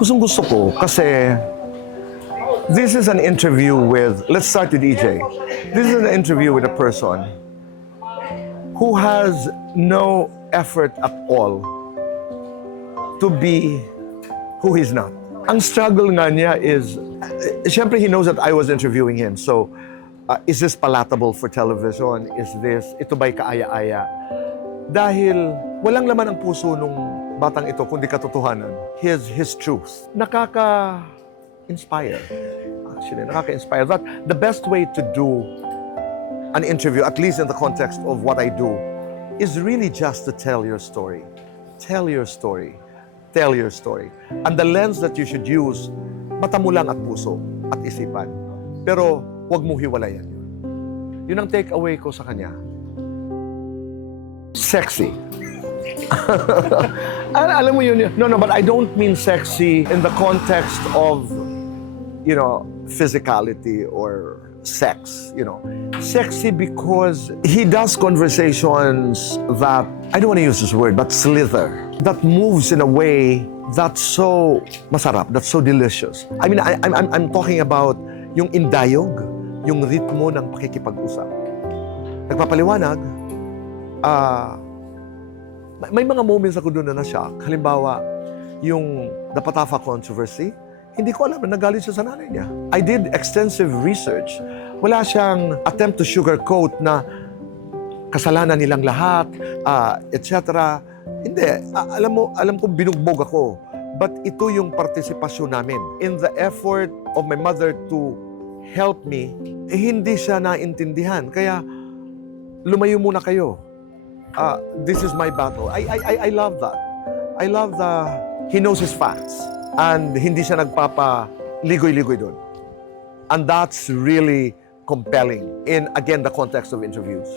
Gustong-gusto ko kasi this is an interview with, let's start with EJ. This is an interview with a person who has no effort at all to be who he's not. Ang struggle nga niya is, syempre he knows that I was interviewing him. So, is this palatable for television? Is this, ito ba'y kaaya-aya? Dahil walang laman ang puso nung batang ito kundi katotohanan. His truth. Nakaka-inspire. Actually, nakaka-inspire. That the best way to do an interview, at least in the context of what I do, is really just to tell your story. Tell your story. Tell your story. And the lens that you should use, mata mo lang at puso at isipan. Pero huwag mo hiwalayan yun. Yun ang take away ko sa kanya. Sexy. Alam mo yun. No, but I don't mean sexy in the context of, physicality or sex, Sexy because he does conversations that, I don't want to use this word, but slither. That moves in a way that's so masarap, that's so delicious. I mean, I'm talking about yung indayog, yung ritmo ng pakikipag-usap. Nagpapaliwanag, may mga moments ako doon na na-shock. Halimbawa, yung the Patafa controversy, hindi ko alam na nagalit siya sa nanay niya. I did extensive research. Wala siyang attempt to sugarcoat na kasalanan nilang lahat, etc. Hindi. Alam ko binugbog ako. But ito yung partisipasyon namin. In the effort of my mother to help me, hindi siya naintindihan. Kaya, lumayo muna kayo. This is my battle. I love that. I love he knows his facts. And hindi siya nagpapa-ligoy-ligoy doon. And that's really compelling in, again, the context of interviews.